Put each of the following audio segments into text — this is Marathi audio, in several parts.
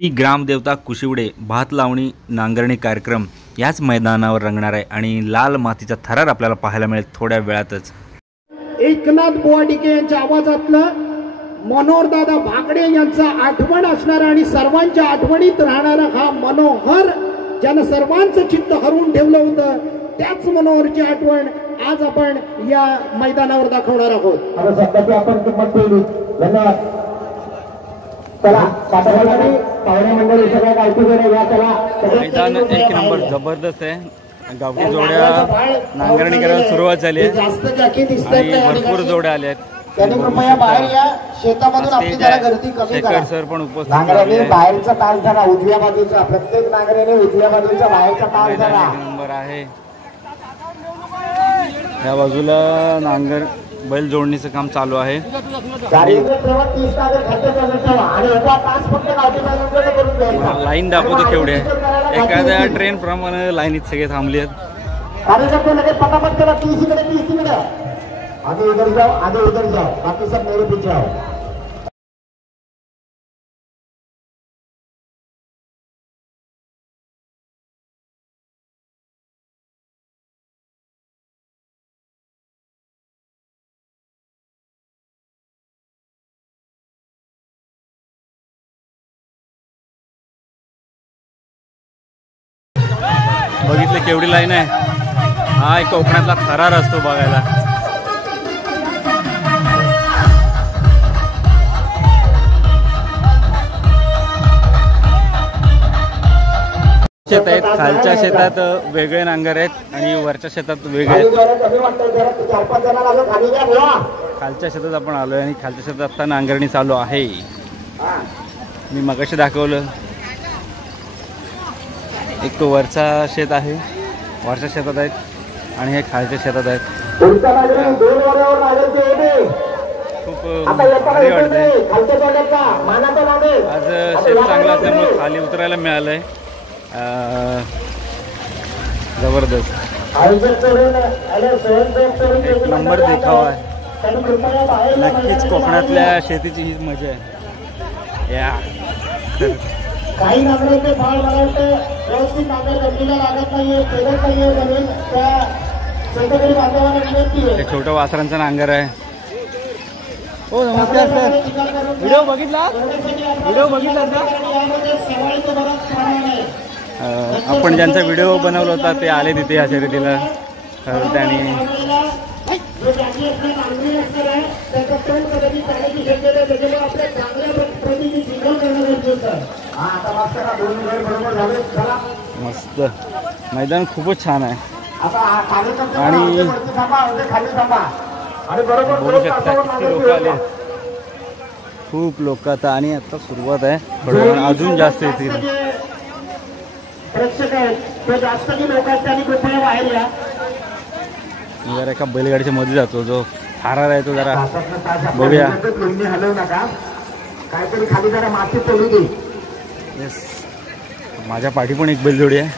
ती ग्रामदेवता कुशिवडे भात लावणी नांगरणी कार्यक्रम याच मैदानावर रंगणार आहे आणि लाल मातीचा थरार आपल्याला पाहायला मिळेल थोड्या वेळातच। एकनाथ बोवाडिके यांच्या आवाजातलं मनोहरदादा भागडे यांचा आठवण असणारा आणि सर्वांच्या आठवणीत राहणारा हा मनोहर ज्यानं सर्वांचं चित्त हरवून ठेवलं होतं त्याच मनोहरची आठवण आज आपण या मैदानावर दाखवणार आहोत। आपण किंमत ठेवली। धन्यवाद। चला पाहुणे मंडळी सगळ्या गावठी या चला। मैदान एक नंबर जबरदस्त आहे। गावठी जोड्या नांगरणी करायला सुरुवात झाली आहे आणि भरपूर जोड्या आल्या आहेत। त्यांनी कृपया बाहेर या शेतामधून आपली जरा गर्दी कमी करा। सर पण उपस्थित नांगराने बाहेरचा तास धरा उजव्या बाजूचा प्रत्येक नांगराने उजव्या बाजूचा बाहेरचा तास धरा। नंबर आहे या बाजूला नांगर बैल जोडणीचं काम चालू आहे। लाईन दाखवतो केवढे एखाद्या ट्रेन प्रमाणे लाईनीत सगळे थांबले आहेत। पटापट करा 30 इकडे आगे उधर जाओ बाकी सब मेरे पीछे आओ। बघितलं केवढी लाईन आहे। हा एक कोकणातला थरार असतो बघायला। शेत आहेत खालच्या शेतात वेगळे नांगर आहेत आणि वरच्या शेतात वेगळे आहेत। खालच्या शेतात आपण आलोय आणि खालच्या शेतात आता नांगरणी चालू आहे। मी मगाशी दाखवलं एक तो वरचा शेत आहे वरच्या शेतात आहेत आणि हे खालच्या शेतात आहेत। खूप भारी वाटतंय आज शेत चांगलं असल्यामुळे खाली उतरायला मिळालंय। जबरदस्त एक नंबर देखावा आहे। नक्कीच कोकणातल्या शेतीची हीच मजा आहे। या काही नांगरांचे फाळ मला वाटतं व्यवस्थित नांगर जमिनीला लागत नाहीये पेरत नाहीये जमीन त्या शेतकरी बांधवांना विनंती आहे। छोटं वासरांचं नांगर आहे। हो नमस्कार सर। व्हिडिओ बघितला का? आपण ज्यांचा व्हिडिओ बनवला होता ते आले तिथे या शर्यतीला त्यांनी मस्त मैदान खूपच छान आहे आणि बोलू शकता किती लोक आले खूप लोक आता आणि आता सुरुवात आहे अजून जास्त येतील। जरा एका बैलगाडीच्या मध्ये जातो जो थारार आहे तो जरा बघूया। काहीतरी खाली जरा माती पडू दे। येस माझ्या पाठी पण एक बैलजोडी आहे।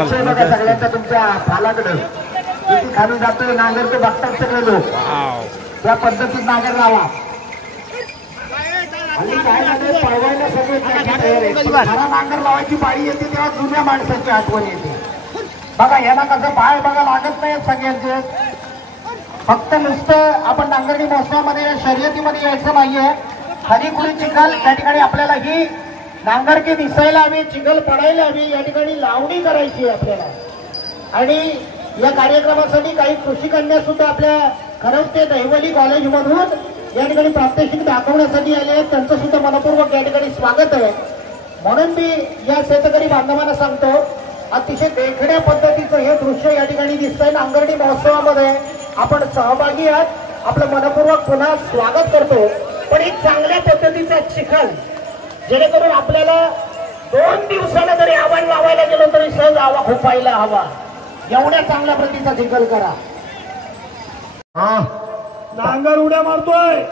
सगळ्यांच्या तुमच्या फालाकडे किती खाली जातोय नांगर ते बघतात सगळे लोक। त्या पद्धतीत नांगर लावा आणि काय झालं पळवायला सगळे नांगर लावायची बाई येते तेव्हा जुन्या माणसाची आठवण येते। बघा यांना कसं पाय बघा लागत नाही सगळ्यांचे। फक्त नुसतं आपण नांगरणी महोत्सवामध्ये शर्यतीमध्ये यायचं नाहीये। खरीखुरी चिखल या ठिकाणी आपल्याला ही नांगरकी दिसायला हवी चिखल पडायला हवी या ठिकाणी लावणी करायची आहे आपल्याला। आणि या कार्यक्रमासाठी काही कृषी कन्या सुद्धा आपल्या खरवटे दहिवली कॉलेजमधून या ठिकाणी प्रात्यक्षिक दाखवण्यासाठी आले आहेत त्यांचं सुद्धा मनपूर्वक या ठिकाणी स्वागत आहे। म्हणून मी या शेतकरी बांधवांना सांगतो अतिशय देखण्या पद्धतीचं हे दृश्य या ठिकाणी दिसतंय नांगरणी महोत्सवामध्ये आपण सहभागी आहात आपलं मनपूर्वक पुन्हा स्वागत करतो। पण एक चांगल्या पद्धतीचा चिखल जेणेकरून आपल्याला 2 दिवसाला जरी आव्हान लावायला गेलो तरी सहज आवा खोपायला हवा एवढ्या चांगल्या प्रतीचा चिखल करा। नांगर उड्या मारतोय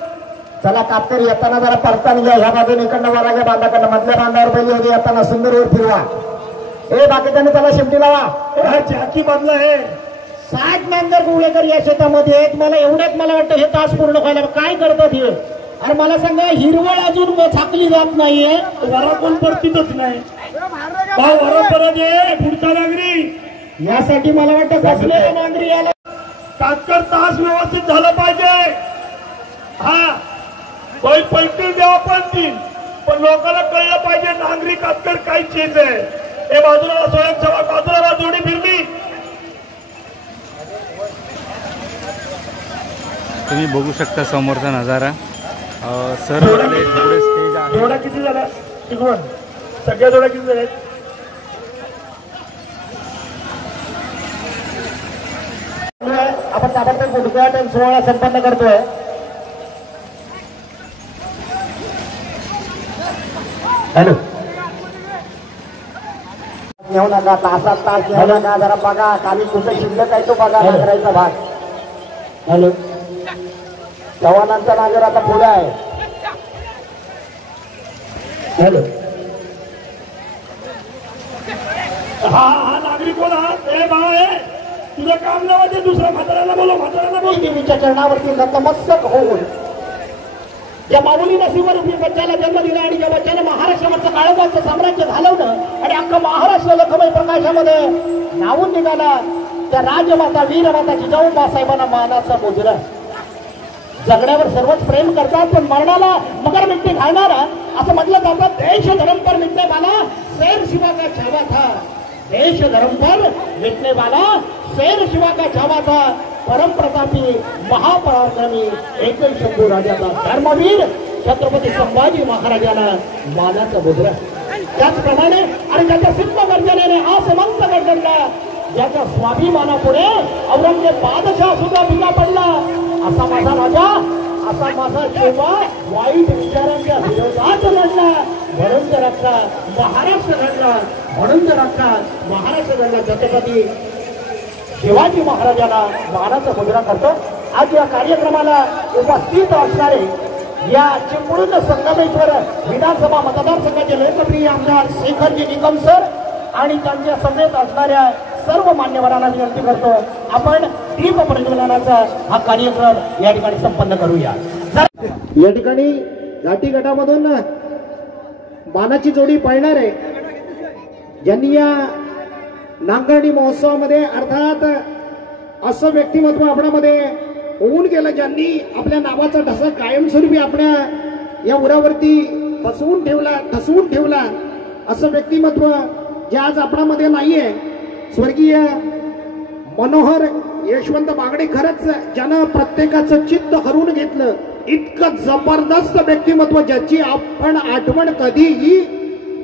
चला कापकरी येताना जरा परतान घ्या ह्या बाजूने इकडनं वराच्या बांधाकडनं मधल्या बांधावर पहिली होती येताना सुंदर वर फिरवा। ए बाकीच्यांनी त्याला शेपटी लावा झाकी बदला आहे। 60 नांगर गुळेकर या शेतामध्ये आहेत। मला एवढ्यात मला वाटतं हे तास पूर्ण व्हायला काय करतात हे अरे मला सांगा, हिरवळ अजून झाकली जात नाहीये, वरा कोण परतीतच नाही. वरा परत ये पुढचा नागरी. यासाठी मला वाटतं कसले नागरी याला तात्काळ तास व्यवस्थित झालं पाहिजे. हा बैल पलटी द्यावा पण लोकांना कळलं पाहिजे नांगरी कातकर काय चीज आहे. हे बाजूला स्वयंसेवक बाजूला जोडी फिरली. तुम्ही बघू शकता समोरचा नजारा. सर पुढे स्टेज आहे. जोड्या किती झाल्या शिकवण? सगळ्या जोड्या किती झाल्या? आपण ताबडतोब उद्घाटन सोहळा संपन्न करतोय. हॅलो, घेऊ नका, तासात तास घेऊ नका, जरा बघा खाली कुठं शिल्लक आहे तो बघा नागराचा भाग. हॅलो, चव्हाणांचा नागर आता पुढे आहे. हॅलो, हा नागरिक कोण आहात? हे बाळा आहे तुझं काम लावायचं. दुसऱ्या म्हाताऱ्याला बोल. देवीच्या चरणावरती नतमस्तक होऊन या माऊली नसीवर बच्चाला जन्म दिला आणि या बच्चाने महाराष्ट्रावरचं काळोखाचं साम्राज्य घालवलं आणि अख्खा महाराष्ट्र लखमय प्रकाशामध्ये नावून निघाला. त्या राजमाता वीरमाता जिजाऊ बासाहेबांना मानाचा मुजरा. जगण्यावर सर्वच प्रेम करतात पण मरणाला मगर मिट्टी घालणारा असं म्हटलं जातं. देश धर्म पर मिटने वाला शेर शिवा का छावा था. देश धर्म पर मिटने वाला शेर शिवा का छावा था. परम प्रतापी महापराक्रमी एकल शंभू राजाचा धर्मवीर छत्रपती संभाजी महाराजांना मानाचा मुद्रा. त्याचप्रमाणे आणि ज्याच्या सिद्ध गर्जनेने आसमंत गडगडला, ज्याच्या स्वाभिमानापुढे औरंगजेब बादशाह सुद्धा भिका पडला. असा माझा राजा, असा माझा शोभा वाईट विचारांच्या विरोधात लढला. म्हणून तर अख्खा महाराष्ट्र लढला. म्हणून तर अख्खा महाराष्ट्र लढला. छत्रपती शिवाजी महाराजांना मानाचा मुजरा करतो. आज या कार्यक्रमाला उपस्थित असणारे या चिपळूण संगमेश्वर विधानसभा मतदारसंघाचे लोकप्रिय आमदार शेखरजी निकम सर आणि त्यांच्या समेत असणाऱ्या सर्व मान्यवरांना विनंती करतो, आपण दीप प्रज्वलनाचा हा कार्यक्रम या ठिकाणी संपन्न करूया. या ठिकाणी घाटी गटामधून मानाची जोडी पाळणार आहे, ज्यांनी या नांगरणी महोत्सवामध्ये अर्थात असं व्यक्तिमत्व आपल्यामध्ये होऊन गेलं, ज्यांनी आपल्या नावाचा ठसा कायमस्वरूपी आपल्या या उरावरती ठसवून ठेवला. असं व्यक्तिमत्व जे आज आपल्यामध्ये नाहीये, स्वर्गीय मनोहर यशवंत बागडे. खरंच ज्यानं प्रत्येकाचं चित्त हरून घेतलं. इतकं जबरदस्त व्यक्तिमत्व ज्याची आपण आठवण कधीही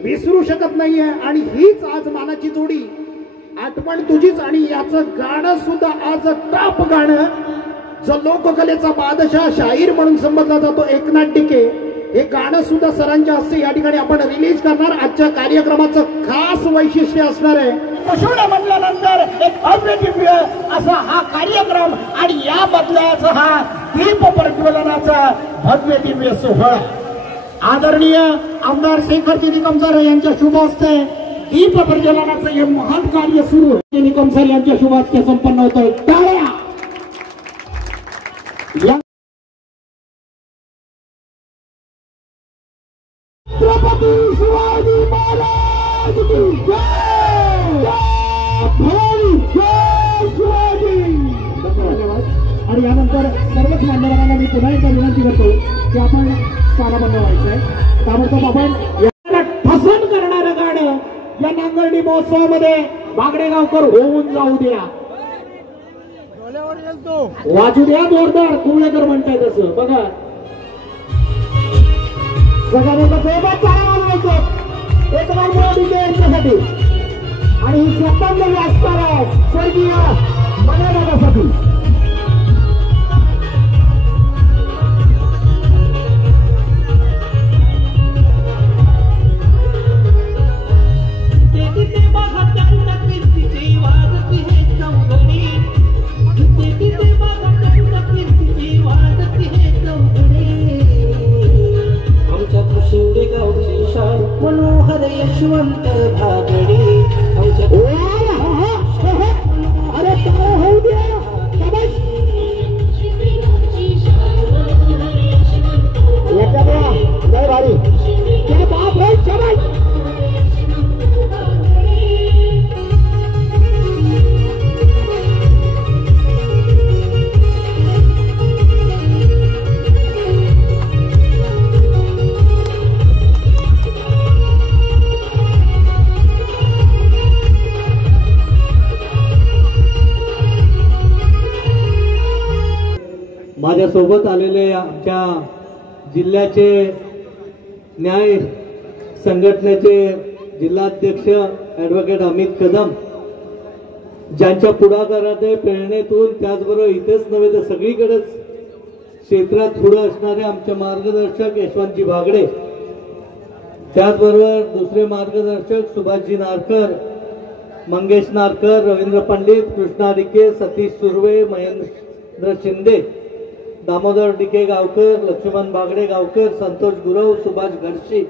विसरू शकत नाहीये. आणि हीच आज मानाची जोडी, आठवण तुझीच. आणि याचं गाणं सुद्धा आज टॉप गाणं, जो लोककलेचा बादशाह शाहीर म्हणून संबोधला जातो, एकनाथ डिके. हे गाणं सुद्धा सरांच्या हस्ते या ठिकाणी आपण रिलीज करणार. आजच्या कार्यक्रमाचं खास वैशिष्ट्य असणार आहे. पशुडा म्हटल्यानंतर एक भव्य दिव्य असा हा कार्यक्रम आणि या बदल्याचा हा दीप प्रज्वलनाचा भव्य दिव्य सोहळा. आदरणीय आमदार शेखरजी निकम सर यांच्या शुभ हस्ते दीप प्रज्वलनाचं हे महान कार्य सुरू निकम सर यांच्या शुभ हस्ते संपन्न होतोय. टाळ्या. छत्रपती शिवाजी महाराज की जय. शिवाजी. धन्यवाद. आणि यानंतर सर्वच मान्यवरांना मी पुन्हा एकदा विनंती करतो की आपण स्थानाबद्ध व्हायचंय. ताबडतोब आपण याला ठसन करणारं गाणं या नांगरणी महोत्सवामध्ये बागडे गावकर होऊन जाऊ द्या, वाजू द्या जोरदार. कुवळेकर म्हणताय तसं बघा. सगळ्यांसाठी आणि ही श्रद्धांजली असणार आहे स्वर्गीय मनोहरसाठी. मनोहर यशवंत भागडे. अरे होऊ द्या. माझ्यासोबत आलेले आमच्या जिल्ह्याचे न्याय संघटनेचे जिल्हाध्यक्ष ॲडव्होकेट अमित कदम, ज्यांच्या पुढाकाराने प्रेरणेतून त्याचबरोबर इथेच नव्हे तर सगळीकडेच क्षेत्रात पुढे असणारे आमचे मार्गदर्शक यशवंतजी भागडे, त्याचबरोबर दुसरे मार्गदर्शक सुभाषजी नारकर, मंगेश नारकर, रवींद्र पंडित, कृष्णा डिके, सतीश सुर्वे, महेंद्र शिंदे, दामोदर डिके गावकर, लक्ष्मण बागडे गावकर, संतोष गुरव, सुभाष घडशी,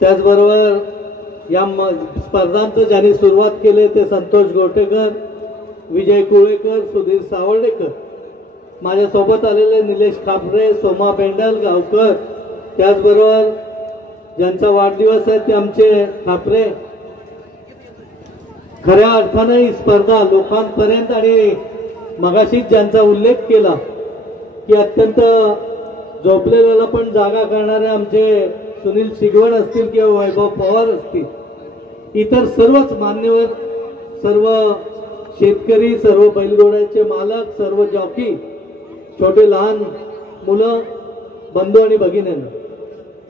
त्याचबरोबर या स्पर्धांचं ज्यांनी सुरुवात केले ते संतोष गोटेकर, विजय कुळेकर, सुधीर सावर्डेकर, माझ्यासोबत आलेले निलेश खापरे, सोमा पेंडल गावकर, त्याचबरोबर ज्यांचा वाढदिवस आहे ते आमचे खापरे. खऱ्या अर्थाने ही स्पर्धा लोकांपर्यंत आणि मगाशीच ज्यांचा उल्लेख केला की अत्यंत झोपलेल्याला पण जागा करणारे आमचे सुनील शिगवण असतील किंवा वैभव पवार असतील, इतर सर्वच मान्यवर, सर्व शेतकरी, सर्व बैलगाड्याचे मालक, सर्व जॉकी, छोटे लहान मुलं, बंधू आणि भगिनींना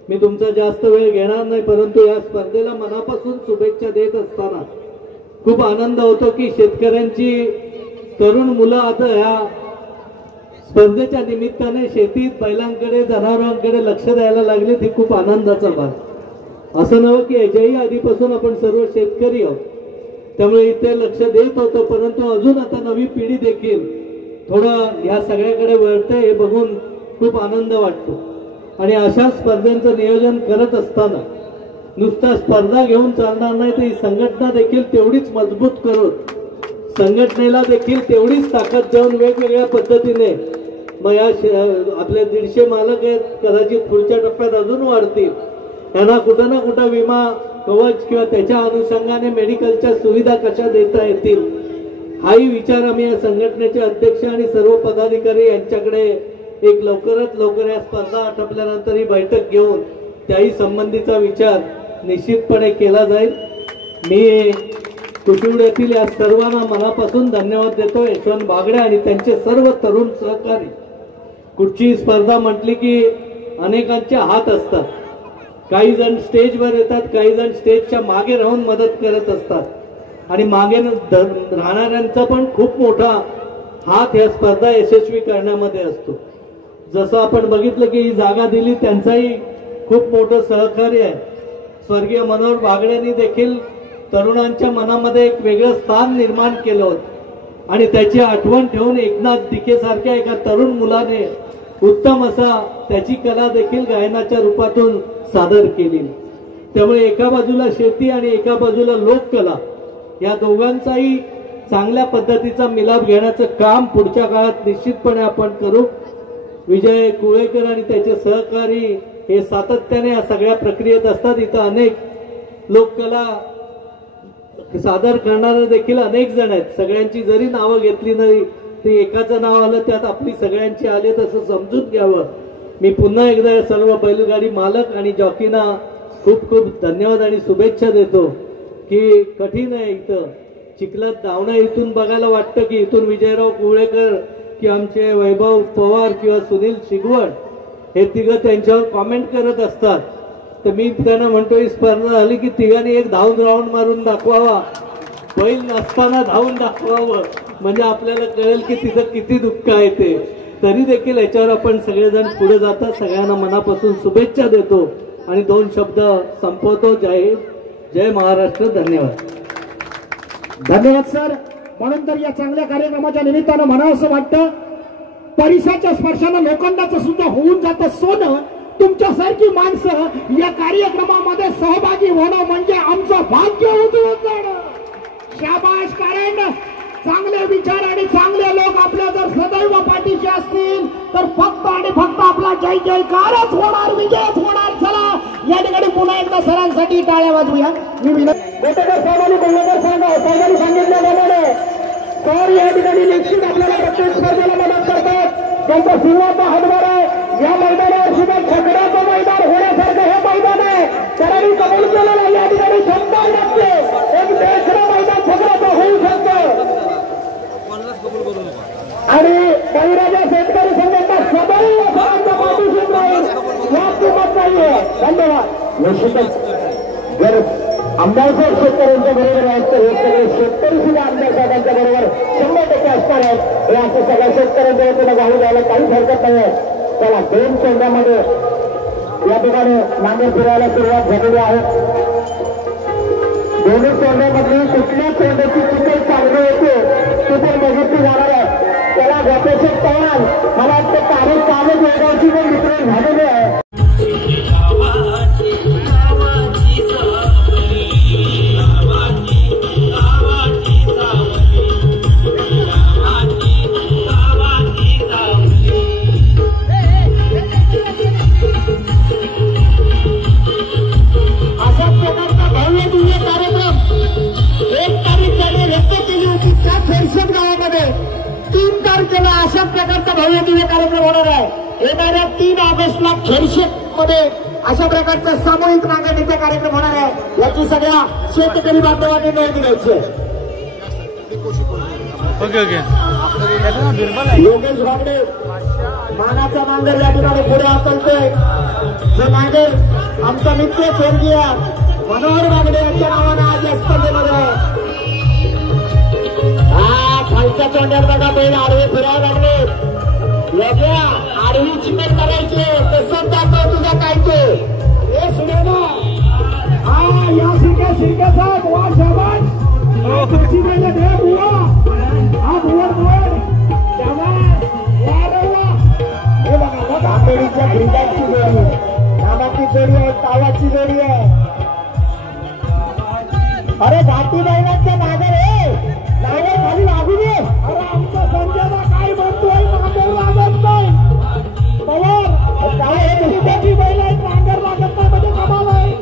मी तुमचा जास्त वेळ घेणार नाही, परंतु या स्पर्धेला मनापासून शुभेच्छा देत असताना खूप आनंद होतो की शेतकऱ्यांची तरुण मुलं आता ह्या स्पर्धेच्या निमित्ताने शेतीत बैलांकडे, जनावरांकडे लक्ष द्यायला लागले. ही खूप आनंदाचा भाग. असं नव्हे की याच्याही आधीपासून आपण सर्व शेतकरी आहोत, त्यामुळे इथे लक्ष देत होतो, परंतु अजून आता नवी पिढी देखील थोडं या सगळ्याकडे वळते हे बघून खूप आनंद वाटतो. आणि अशा स्पर्धांचं नियोजन करत असताना नुसता स्पर्धा घेऊन चालणार नाही, तर ही संघटना देखील तेवढीच मजबूत करून संघटनेला देखील तेवढीच ताकद देऊन वेगवेगळ्या पद्धतीने मग या आपले 150 मालक आहेत, कदाचित पुढच्या टप्प्यात अजून वाढतील, त्यांना कुठं ना कुठं विमा कवच किंवा त्याच्या अनुषंगाने मेडिकलच्या सुविधा कशा देता येतील हाही विचार आम्ही या संघटनेचे अध्यक्ष आणि सर्व पदाधिकारी यांच्याकडे एक लवकरात लवकर या स्पर्धा आटोपल्यानंतर ही बैठक घेऊन त्याही संबंधीचा विचार निश्चितपणे केला जाईल. मी कुटुंब येथील या सर्वांना मनापासून धन्यवाद देतो. यशवंत बागडे आणि त्यांचे सर्व तरुण सहकारी. कुठची स्पर्धा म्हटली की अनेकांचे हात असतात, काही जण स्टेजवर येतात, काही जण स्टेजच्या मागे राहून मदत करत असतात आणि मागे राहणाऱ्यांचा पण खूप मोठा हात या स्पर्धा यशस्वी करण्यामध्ये असतो. जसं आपण बघितलं की ही जागा दिली त्यांचाही खूप मोठं सहकार्य आहे. स्वर्गीय मनोहर बागडेंनी देखील तरुणांच्या मनामध्ये एक वेगळं स्थान निर्माण केलं होतं आणि त्याची आठवण ठेवून एकनाथ डिके सारख्या एका तरुण मुलाने उत्तम असा त्याची कला देखील गायनाच्या रूपातून सादर केली. त्यामुळे एका बाजूला शेती आणि एका बाजूला लोककला या दोघांचाही चांगल्या पद्धतीचा मिलाप घेण्याचं काम पुढच्या काळात निश्चितपणे आपण करू. विजय कुळेकर आणि त्याचे सहकारी हे सातत्याने या सगळ्या प्रक्रियेत असतात. इथं अनेक लोककला सादर करणारे देखील अनेक जण आहेत. सगळ्यांची जरी नावं घेतली नाही तरी एकाचं नाव आलं त्यात आपली सगळ्यांची आले तसं समजून घ्यावं. मी पुन्हा एकदा सर्व बैलगाडी मालक आणि जॉकींना खूप खूप धन्यवाद आणि शुभेच्छा देतो की कठीण आहे इथं चिखलात धावणं. इथून बघायला वाटतं की इथून विजयराव कुळेकर की आमचे वैभव पवार किंवा सुनील शिगवण हे तिघं त्यांच्यावर कॉमेंट करत असतात, तर मी त्यांना म्हणतो ही स्पर्धा झाली की तिघांनी एक धावून राऊंड मारून दाखवावा, बैल नसताना धावून दाखवावं, म्हणजे आपल्याला कळेल की तिथं किती दुःख आहे ते. तरी देखील याच्यावर आपण सगळेजण पुढे जातात. सगळ्यांना मनापासून शुभेच्छा देतो आणि 2 शब्द संपवतो. जय हिंद, जय महाराष्ट्र. धन्यवाद. धन्यवाद सर. म्हणून तर या चांगल्या कार्यक्रमाच्या निमित्तानं म्हणावं असं वाटतं, परिसाच्या स्पर्शानं लोखंडाचं सुद्धा होऊन जातं सोनं. तुमच्यासारखी माणसं या कार्यक्रमामध्ये सहभागी होणं म्हणजे आमचं भाग्य उजळून जाणं. शाबाश. कारण चांगले विचार आणि चांगले लोक आपल्या जर सदैव पाठीशी असतील तर फक्त आणि फक्त आपला जय जयकारच होणार, विजयच होणार. चला या ठिकाणी पुन्हा एकदा सरांसाठी टाळ्या वाजवूया. मी गोटेकर साहेबांनी बोलणं साहेबांनी सांगितल्याप्रमाणे सर या ठिकाणी निश्चित आपल्याला प्रत्येक स्पर्धेला मदत करतात. त्यांचा सिंहाचा हातभार आहे. या मैदानावर सुद्धा छकड्याचं मैदान होण्यासारखं हे मैदान आहे. सरांनी कबूल केलेलं या ठिकाणी 100% एक देशला मैदान छकड्याचं होऊ शकतं. आणि बळीराजा शेतकरी संघटना धन्यवाद. निश्चितच जर आमदार साहेब शेतकऱ्यांच्या बरोबर आहेत तर हे सगळे शेतकरी सुद्धा आमदार साहेबांच्या बरोबर 100% असणार आहेत. हे असं सगळ्या शेतकऱ्यांच्या वतीनं गावी द्यायला काहीच हरकत नाही आहे. चला 2 चेंड्यामध्ये या ठिकाणी नांगर फिरायला सुरुवात झालेली आहे. दोन्ही चेंड्यामध्ये कुठल्या चेंड्याची चिकल चांगली होते ती पण बघितली जाणार आहे. त्याला गपेशेट पवार मला वाटतं कार्य चालू बेळगावची पण वितरण झालेली आहे. अशा प्रकारचा भव्य दिव्य कार्यक्रम होणार आहे. येणाऱ्या 3 ऑगस्टला खेडशेत मध्ये अशा प्रकारचा सामूहिक नांगरणीचा कार्यक्रम होणार आहे. याची सगळ्या शेतकरी बांधवांनी नोंद घ्यायची आहे. योगेश बागडे मानाचा नांगर या ठिकाणी पुढे हाकलतोय. जो नांगर आमचा मित्र स्वर्गीय मनोहर बागडे यांच्या नावानं आज या स्पर्धेमध्ये खालच्या तोंड्यात बघा बैल आडवे फिरायला लागले. योग्या आडवी चिकन करायचे तसंच दाखव तुझा काय ते हे सुनेला. हा या शिरक्या साहेब वा शाबास खुर्ची बैल दे बुवा. हा बुवा हे बघा कापेडीच्या क्रिकेटची जोडी नामाची जोडी आहे. तावाची जोडी आहे. अरे घाटी बैलांच्या नागर आहे. नागर खाली लागू दे. अरे आमचा संजयला काय म्हणतोय नागर लागत नाही. काय नुसत्याची बैल आहेत नागर लागत नाही म्हणजे कमाल आहे.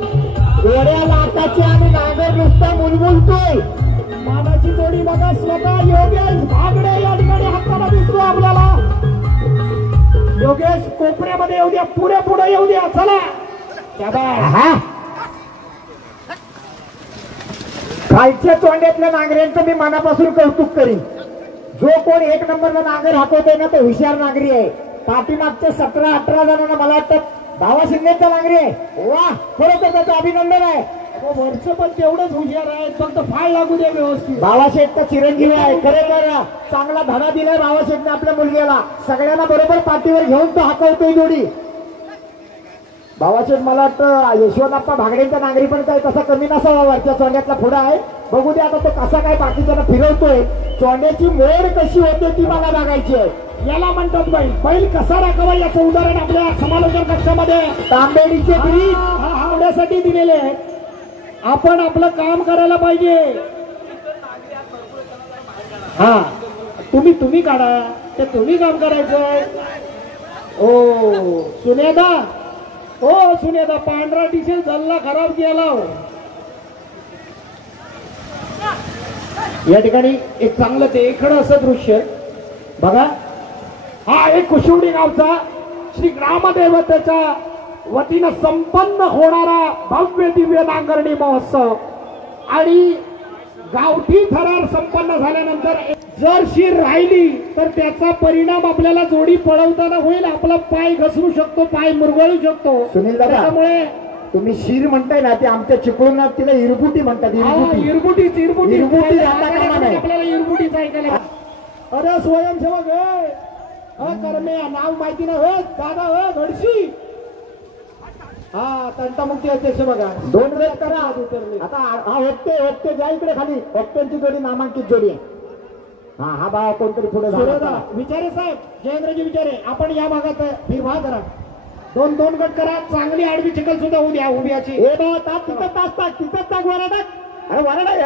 जोड्या लाटाची आणि नागर नुसता मुलमुलतोय. मानाची जोडी बघा स्वतः योगेश भागडे या ठिकाणी हाताला दिसतो आपल्याला. योगेश कोपऱ्यामध्ये येऊ द्या. पुढे येऊ द्या. चला खालच्या तोंड्यातल्या नांगऱ्यांचं मी मनापासून कौतुक करीन. जो कोण 1 नंबरला नांगर हाकवतोय ना तो हुशार नागरी आहे. पाठीमागच्या 17-18 जणांना मला वाटतं भावा शिंदेचा नागरी आहे. वा खरोखर त्याचं अभिनंदन आहे. वर्ष पण तेवढंच हुशार आहे. फक्त फाय लागू दे व्यवस्थित. भावाशेठचा चिरंजीवी आहे. खरेखर चांगला धडा दिलाय भावाशेठने आपल्या मुलग्याला. सगळ्यांना बरोबर पाठीवर घेऊन तो हाकवतोय जोडी. भावाशेठ मला वाटतं यशवंतप्पा भागडेंचा नागरी पण काय तसा कमी नसावा. वरच्या चोंड्यातला पुढा आहे. बघू दे आता तो कसा काय बाकीच्याला फिरवतोय. चोंड्याची मोड कशी होते ती मला बघायची आहे. याला म्हणतात बैल कसा राखावा याचं उदाहरण आपल्या समालोचन कक्षामध्ये तांबेडीचे ब्रीज हावण्यासाठी दिलेले आहे. आपण आपलं काम करायला पाहिजे. हा तुम्ही काढा ते तुम्ही काम करायचंय. ओ सुनेदा पांढरा टी-शर्ट जल्ला खराब केला. या ठिकाणी एक चांगलं देखणं असं दृश्य बघा. हा एक कुशिवडी गावचा श्री ग्रामदेवतेच्या वतीनं संपन्न होणारा भव्य दिव्य नांगरणी महोत्सव आणि गावठी थरार संपन्न झाल्यानंतर जर शीर राहिली तर त्याचा परिणाम आपल्याला जोडी पळवताना होईल. आपला पाय घसरू शकतो. पाय मुरगळू शकतो. सुनील दादा त्यामुळे तुम्ही शीर म्हणताय ना ते आमच्या चिपळूण तिला इरबुटी म्हणतात. इरबुटी आपल्याला इरबुटीच ऐकायला. अरे स्वयंसेवक करणे नाव माहिती नाही दादा घडशी. हा तंटामुक्ती अध्यक्ष बघा 2 वेळ करा. आता हा ओपते ज्या इकडे खाली ओपट्यांची जोडी नामांकित जोडी आहे. हा बा कोणतरी पुढे विचारे साहेब जयेंद्रजी विचारे आपण या भागात फिरवा करा. 2 गट करा. चांगली आडवी चिकल सुद्धा होऊ द्या उभ्याची. हे बा तिथं टाक वारा टाक. अरे वारा टाक.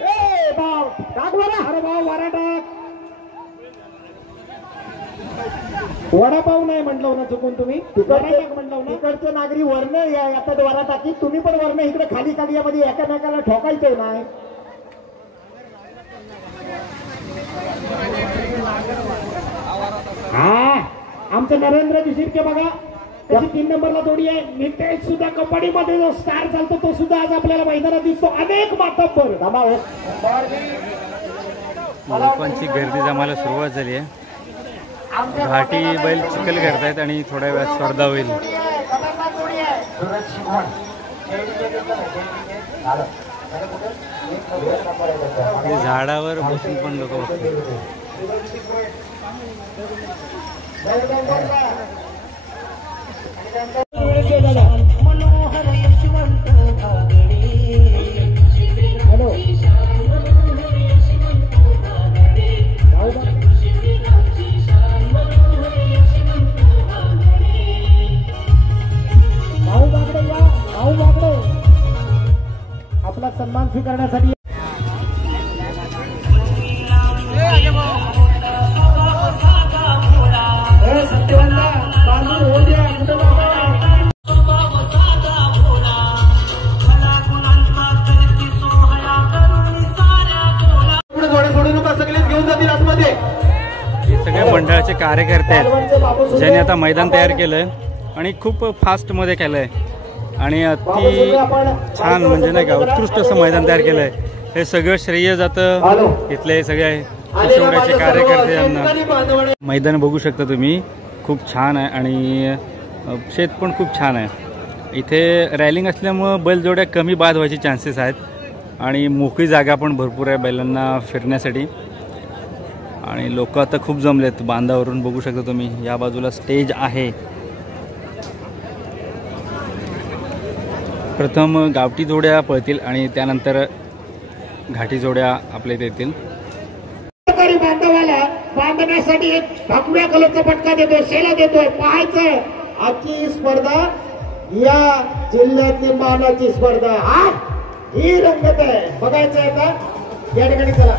हे बाव टाक वारा. अरे बाव वारा टाक. वडापाव नाही म्हटलं ना चुकून तुम्ही म्हटलं ना. इकडचे नागरी वर्ण आता द्वारा टाकी. तुम्ही पण वर्ण इकडे खाली यामध्ये एकामेकाला ठोकायचं नाही. हा आमचं नरेंद्रजी शिर्के बघा त्याची 3 नंबरला जोडी आहे. नितेश सुद्धा कबड्डीमध्ये जो स्टार चालतो तो सुद्धा आज आपल्याला मैदानात दिसतो. अनेक मातब्बर लोकांची गर्दी जमायला सुरुवात झाली आहे. घाटी बैल चिखल करतायत आणि थोड्या वेळात स्पर्धा होईल. सूरज शिगवण झालं कुठे एक नंबर आहे त्याचा. झाडावर बसून पण लोक बघतात. मनोहर यशवंत भागडे भाऊ बागडे या, भाऊ बागडे आपला सन्मान स्वीकारण्यासाठी हे सगळे मंडळाचे कार्यकर्ते आहेत ज्यांनी आता मैदान तयार केलंय आणि खूप फास्टमध्ये केलंय आणि अति छान म्हणजे नाही का उत्कृष्ट असं मैदान तयार केलंय. हे सगळं श्रेय जातं इथले सगळे शिवड्याचे कार्यकर्ते यांना. मैदान बघू शकता तुम्ही, खूप छान आहे आणि शेत पण खूप छान आहे. इथे रॅलिंग असल्यामुळं बैलजोड्या कमी बाद व्हायचे चान्सेस आहेत आणि मोकळी जागा पण भरपूर आहे बैलांना फिरण्यासाठी. आणि लोक आता खूप जमलेत बांधावरून बघू शकता तुम्ही. या बाजूला स्टेज आहे. प्रथम गावठी जोड्या पळतील आणि त्यानंतर घाटी जोड्या आपल्या इथे येतील. बांधवाला बांधण्यासाठी एक भगव्या कलरचा पटका देतोय, शेला देतोय. पाहायचं आजची स्पर्धा या जिल्ह्यातली मानाची स्पर्धा. हा ही रंगत आहे, बघायचं आता या ठिकाणी. चला